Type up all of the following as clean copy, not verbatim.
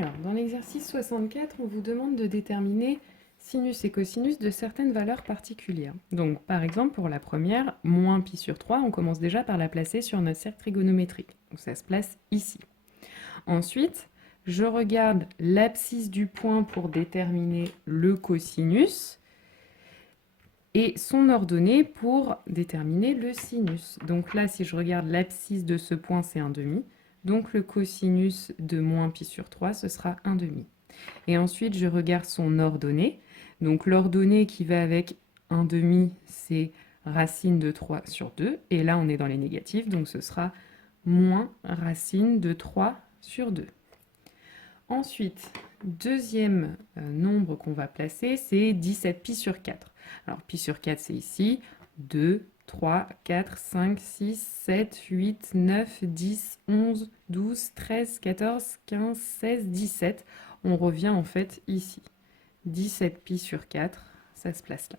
Alors, dans l'exercice 64, on vous demande de déterminer sinus et cosinus de certaines valeurs particulières. Donc, par exemple, pour la première, moins pi sur 3, on commence déjà par la placer sur notre cercle trigonométrique. Donc, ça se place ici. Ensuite, je regarde l'abscisse du point pour déterminer le cosinus et son ordonnée pour déterminer le sinus. Donc là, si je regarde l'abscisse de ce point, c'est 1,5. Donc le cosinus de moins pi sur 3, ce sera 1,5. Et ensuite, je regarde son ordonnée. Donc l'ordonnée qui va avec 1,5, c'est racine de 3 sur 2. Et là, on est dans les négatifs, donc ce sera moins racine de 3 sur 2. Ensuite, deuxième nombre qu'on va placer, c'est 17pi sur 4. Alors, pi sur 4, c'est ici. 2, 3, 4, 5, 6, 7, 8, 9, 10, 11, 12, 13, 14, 15, 16, 17. On revient en fait ici. 17pi sur 4, ça se place là.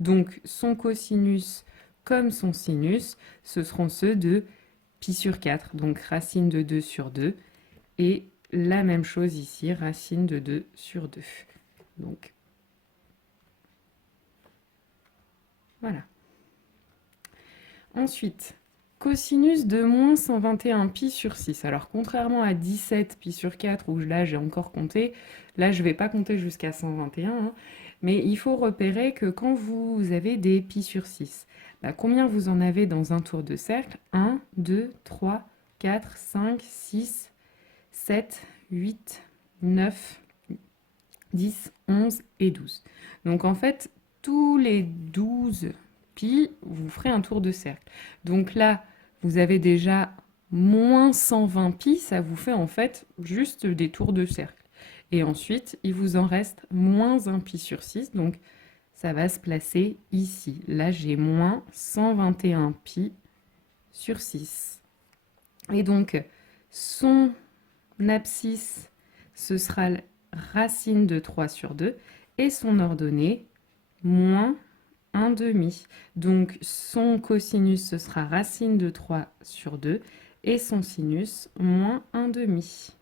Donc, son cosinus comme son sinus, ce seront ceux de pi sur 4, donc racine de 2 sur 2, et la même chose ici, racine de 2 sur 2. Donc, voilà. Ensuite, cosinus de moins 121 pi sur 6. Alors, contrairement à 17 pi sur 4, où là, j'ai encore compté, là, je ne vais pas compter jusqu'à 121, hein, mais il faut repérer que quand vous avez des pi sur 6, combien vous en avez dans un tour de cercle? 1, 2, 3, 4, 5, 6, 7, 8, 9, 10, 11 et 12. Donc en fait, tous les 12 pi, vous ferez un tour de cercle. Donc là, vous avez déjà moins 120 pi, ça vous fait en fait juste des tours de cercle. Et ensuite, il vous en reste moins 1 pi sur 6, donc ça va se placer ici. Là, j'ai moins 121 pi sur 6. Et donc, son abscisse, ce sera racine de 3 sur 2, et son ordonnée, moins 1,5. Donc son cosinus, ce sera racine de 3 sur 2, et son sinus, moins 1,5.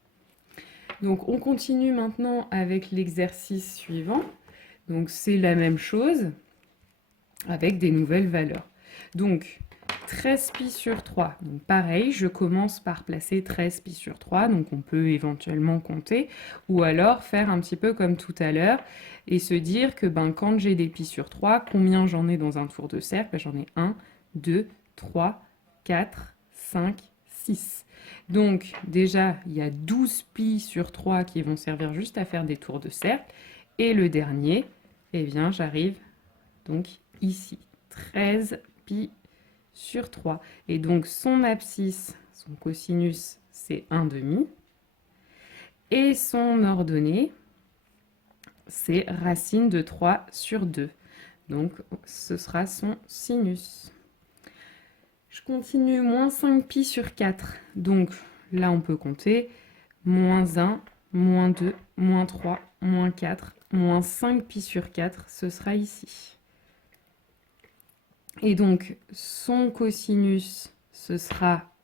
Donc on continue maintenant avec l'exercice suivant. Donc c'est la même chose, avec des nouvelles valeurs. Donc 13 pi sur 3. Donc pareil, je commence par placer 13 pi sur 3, donc on peut éventuellement compter, ou alors faire un petit peu comme tout à l'heure, et se dire que quand j'ai des pi sur 3, combien j'en ai dans un tour de cercle? J'en ai 1, 2, 3, 4, 5, 6. Donc déjà, il y a 12 pi sur 3 qui vont servir juste à faire des tours de cercle, et le dernier, eh bien j'arrive donc ici, 13 pi sur 3. Et donc son abscisse, son cosinus, c'est 1,5. Et son ordonnée, c'est racine de 3 sur 2. Donc ce sera son sinus. Je continue, moins 5 pi sur 4. Donc là on peut compter moins 1, moins 2, moins 3, moins 4, moins 5 pi sur 4, ce sera ici. Et donc, son cosinus, ce sera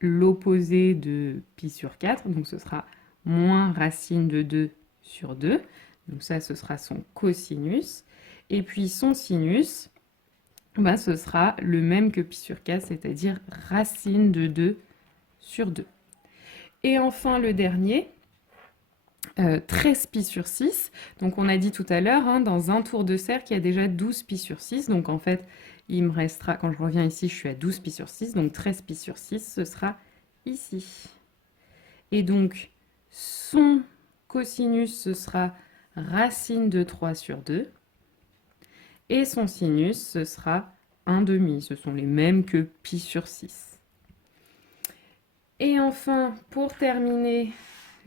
l'opposé de pi sur 4, donc ce sera moins racine de 2 sur 2. Donc ça, ce sera son cosinus. Et puis son sinus, ce sera le même que pi sur 4, c'est-à-dire racine de 2 sur 2. Et enfin, le dernier, 13 pi sur 6. Donc on a dit tout à l'heure, dans un tour de cercle, il y a déjà 12 pi sur 6. Donc en fait, il me restera, quand je reviens ici, je suis à 12 pi sur 6. Donc 13 pi sur 6, ce sera ici. Et donc, son cosinus, ce sera racine de 3 sur 2. Et son sinus, ce sera 1,5. Ce sont les mêmes que pi sur 6. Et enfin, pour terminer,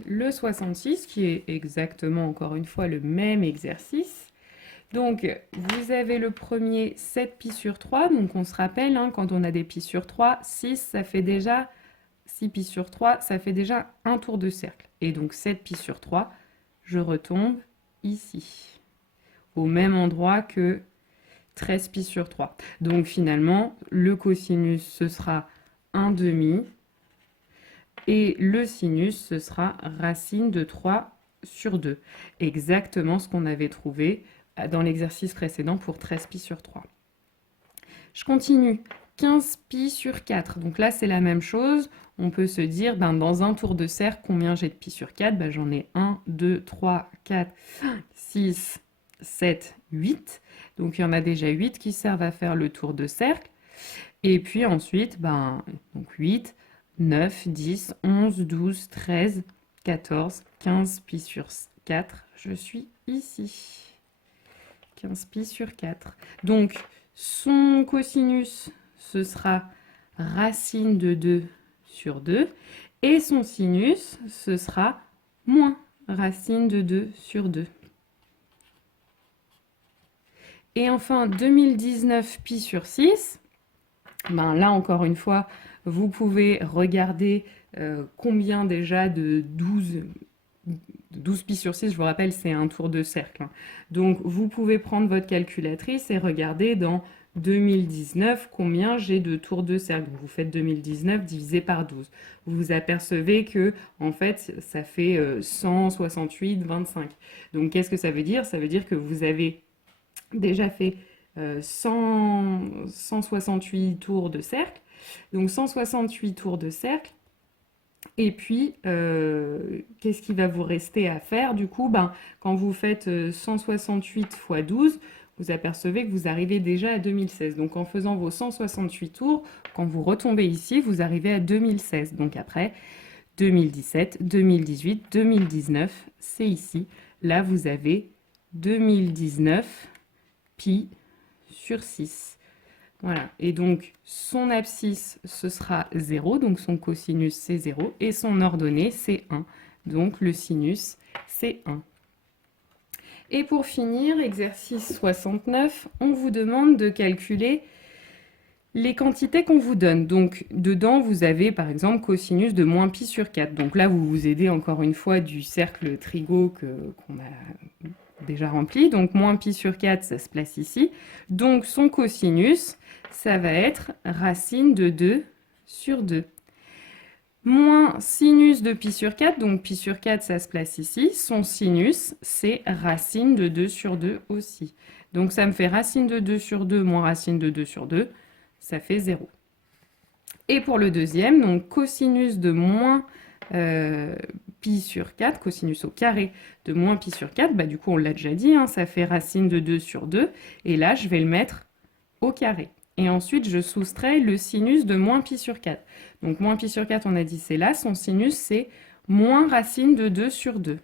le 66, qui est exactement, encore une fois, le même exercice. Donc, vous avez le premier 7 pi sur 3. Donc, on se rappelle, quand on a des pi sur 3, 6, ça fait déjà 6 pi sur 3, ça fait déjà un tour de cercle. Et donc, 7 pi sur 3, je retombe ici, au même endroit que 13 pi sur 3. Donc, finalement, le cosinus, ce sera 1,5. Et le sinus, ce sera racine de 3 sur 2. Exactement ce qu'on avait trouvé dans l'exercice précédent pour 13 pi sur 3. Je continue. 15 pi sur 4. Donc là, c'est la même chose. On peut se dire, dans un tour de cercle, combien j'ai de pi sur 4 ? J'en ai 1, 2, 3, 4, 5, 6, 7, 8. Donc il y en a déjà 8 qui servent à faire le tour de cercle. Et puis ensuite, donc 8, 9, 10, 11, 12, 13, 14, 15 pi sur 4. Je suis ici. 15 pi sur 4. Donc, son cosinus, ce sera racine de 2 sur 2. Et son sinus, ce sera moins racine de 2 sur 2. Et enfin, 2019 pi sur 6. Là, encore une fois, vous pouvez regarder combien déjà de 12 pi sur 6, je vous rappelle, c'est un tour de cercle. Donc, vous pouvez prendre votre calculatrice et regarder dans 2019 combien j'ai de tours de cercle. Donc, vous faites 2019 divisé par 12. Vous vous apercevez que, en fait, ça fait 168,25. Donc, qu'est-ce que ça veut dire ? Ça veut dire que vous avez déjà fait 168 tours de cercle. Donc, 168 tours de cercle. Et puis, qu'est-ce qui va vous rester à faire du coup ? Quand vous faites 168 fois 12, vous apercevez que vous arrivez déjà à 2016. Donc en faisant vos 168 tours, quand vous retombez ici, vous arrivez à 2016. Donc après, 2017, 2018, 2019, c'est ici. Là, vous avez 2019 pi sur 6. Voilà, et donc son abscisse, ce sera 0, donc son cosinus, c'est 0, et son ordonnée, c'est 1. Donc le sinus, c'est 1. Et pour finir, exercice 69, on vous demande de calculer les quantités qu'on vous donne. Donc dedans, vous avez par exemple cosinus de moins pi sur 4. Donc là, vous vous aidez encore une fois du cercle trigo qu'on a déjà rempli. Donc moins pi sur 4, ça se place ici. Donc son cosinus, ça va être racine de 2 sur 2. Moins sinus de pi sur 4, donc pi sur 4, ça se place ici. Son sinus, c'est racine de 2 sur 2 aussi. Donc ça me fait racine de 2 sur 2 moins racine de 2 sur 2, ça fait 0. Et pour le deuxième, donc cosinus de moins pi sur 4, cosinus au carré de moins pi sur 4, du coup on l'a déjà dit, ça fait racine de 2 sur 2, et là je vais le mettre au carré. Et ensuite je soustrais le sinus de moins pi sur 4. Donc moins pi sur 4, on a dit c'est là, son sinus c'est moins racine de 2 sur 2.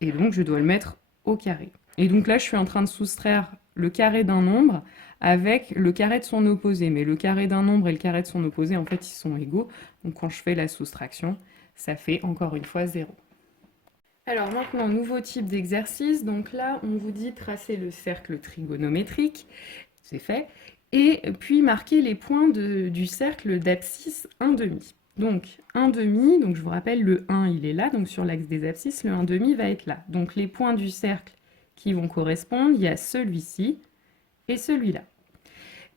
Et donc je dois le mettre au carré. Et donc là je suis en train de soustraire le carré d'un nombre avec le carré de son opposé. Mais le carré d'un nombre et le carré de son opposé, en fait, ils sont égaux. Donc quand je fais la soustraction, ça fait encore une fois 0. Alors maintenant, nouveau type d'exercice. Donc là, on vous dit tracer le cercle trigonométrique. C'est fait. Et puis marquer les points du cercle d'abscisse 1,5. Donc 1,5, donc je vous rappelle, le 1, il est là. Donc sur l'axe des abscisses, le 1,5 va être là. Donc les points du cercle qui vont correspondre, il y a celui-ci et celui-là.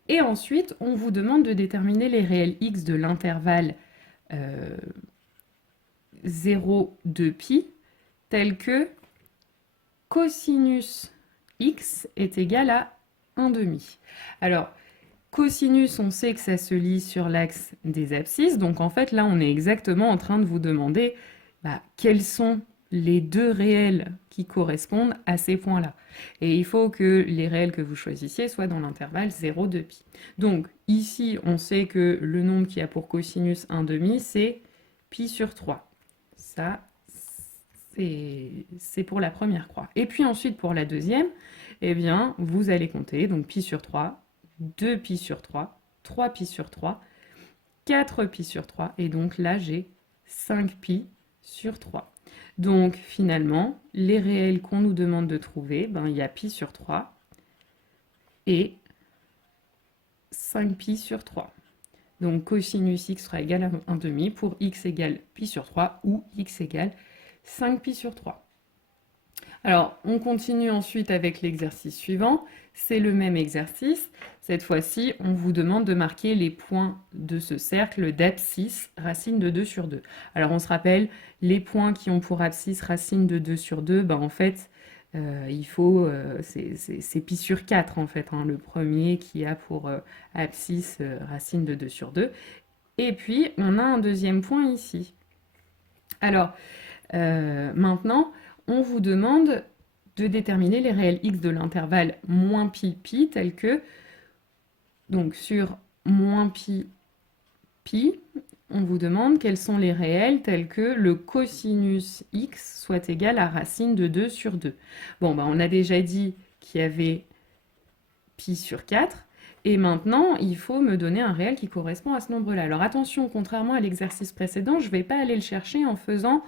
Et ensuite, on vous demande de déterminer les réels x de l'intervalle 0, 2 pi, tel que cosinus x est égal à 1,5. Alors, cosinus, on sait que ça se lit sur l'axe des abscisses, donc en fait, là, on est exactement en train de vous demander quels sont les deux réels qui correspondent à ces points-là. Et il faut que les réels que vous choisissiez soient dans l'intervalle 0, 2 pi. Donc ici, on sait que le nombre qui a pour cosinus 1,5, c'est pi sur 3. Ça, c'est pour la première croix. Et puis ensuite, pour la deuxième, eh bien, vous allez compter, donc pi sur 3, 2 pi sur 3, 3 pi sur 3, 4 pi sur 3, et donc là, j'ai 5 pi sur 3. Donc finalement, les réels qu'on nous demande de trouver, il y a pi sur 3 et 5 pi sur 3. Donc cosinus x sera égal à 1,5 pour x égale pi sur 3 ou x égale 5 pi sur 3. Alors, on continue ensuite avec l'exercice suivant. C'est le même exercice, Cette fois-ci, on vous demande de marquer les points de ce cercle d'abscisse, racine de 2 sur 2. Alors on se rappelle, les points qui ont pour abscisse racine de 2 sur 2, ben en fait, il faut, c'est pi sur 4 en fait, hein, le premier qui a pour abscisse racine de 2 sur 2. Et puis, on a un deuxième point ici. Alors, maintenant, on vous demande de déterminer les réels x de l'intervalle moins pi, pi, tel que, donc sur moins pi, pi, on vous demande quels sont les réels tels que le cosinus x soit égal à racine de 2 sur 2. Bon, ben, on a déjà dit qu'il y avait pi sur 4. Et maintenant, il faut me donner un réel qui correspond à ce nombre-là. Alors attention, contrairement à l'exercice précédent, je ne vais pas aller le chercher en faisant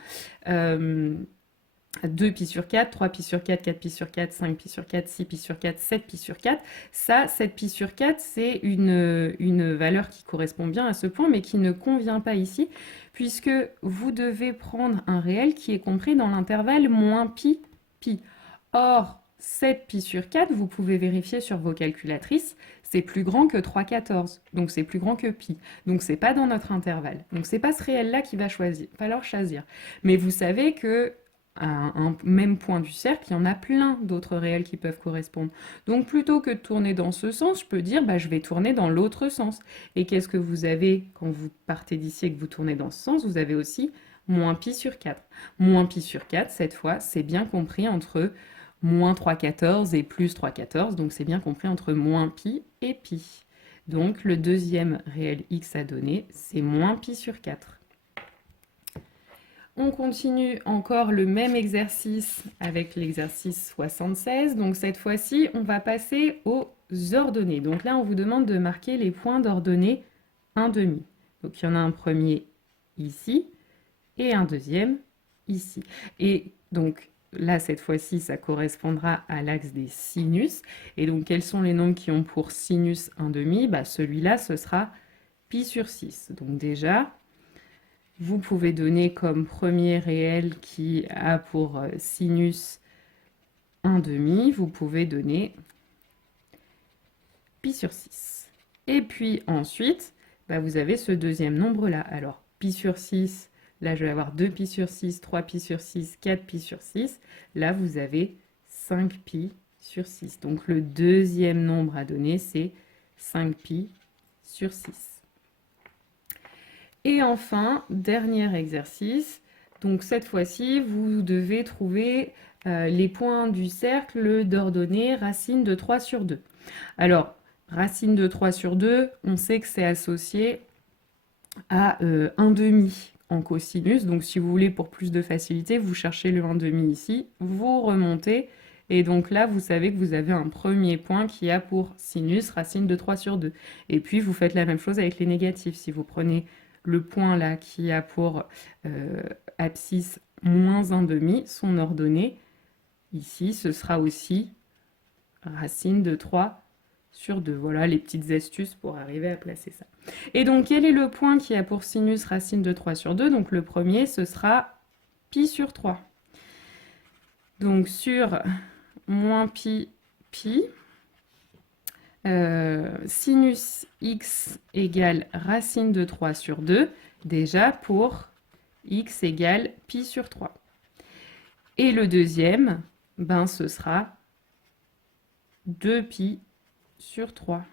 2 pi sur 4, 3 pi sur 4, 4 pi sur 4, 5 pi sur 4, 6 pi sur 4, 7 pi sur 4. Ça, 7 pi sur 4, c'est une valeur qui correspond bien à ce point, mais qui ne convient pas ici, puisque vous devez prendre un réel qui est compris dans l'intervalle moins pi, pi. Or, 7 pi sur 4, vous pouvez vérifier sur vos calculatrices, c'est plus grand que 3,14. Donc c'est plus grand que pi. Donc c'est pas dans notre intervalle. Donc c'est pas ce réel-là qui va falloir choisir. Mais vous savez que à un même point du cercle, il y en a plein d'autres réels qui peuvent correspondre. Donc plutôt que de tourner dans ce sens, je peux dire bah, je vais tourner dans l'autre sens. Et qu'est-ce que vous avez quand vous partez d'ici et que vous tournez dans ce sens? Vous avez aussi moins pi sur 4. Moins pi sur 4, cette fois, c'est bien compris entre moins 3,14 et plus 3,14, donc c'est bien compris entre moins pi et pi. Donc le deuxième réel x à donner, c'est moins pi sur 4. On continue encore le même exercice avec l'exercice 76. Donc cette fois-ci, on va passer aux ordonnées. Donc là, on vous demande de marquer les points d'ordonnée 1,5. Donc il y en a un premier ici et un deuxième ici. Et donc là, cette fois-ci, ça correspondra à l'axe des sinus. Et donc, quels sont les nombres qui ont pour sinus 1,5? Bah, celui-là, ce sera pi sur 6. Donc déjà, vous pouvez donner comme premier réel qui a pour sinus 1,5, vous pouvez donner pi sur 6. Et puis ensuite, bah, vous avez ce deuxième nombre-là. Alors, pi sur 6, là je vais avoir 2 pi sur 6, 3 pi sur 6, 4 pi sur 6. Là, vous avez 5 pi sur 6. Donc le deuxième nombre à donner, c'est 5 pi sur 6. Et enfin, dernier exercice. Donc cette fois-ci, vous devez trouver les points du cercle d'ordonnée racine de 3 sur 2. Alors, racine de 3 sur 2, on sait que c'est associé à 1,5 en cosinus. Donc si vous voulez, pour plus de facilité, vous cherchez le 1,5 ici, vous remontez. Et donc là, vous savez que vous avez un premier point qui a pour sinus racine de 3 sur 2. Et puis, vous faites la même chose avec les négatifs. Si vous prenez le point là qui a pour abscisse moins 1,5, son ordonnée, ici, ce sera aussi racine de 3 sur 2. Voilà les petites astuces pour arriver à placer ça. Et donc, quel est le point qui a pour sinus racine de 3 sur 2? Donc, le premier, ce sera pi sur 3. Donc, sur moins pi, pi, sinus x égale racine de 3 sur 2, déjà pour x égale pi sur 3. Et le deuxième, ben, ce sera 2 pi sur 3.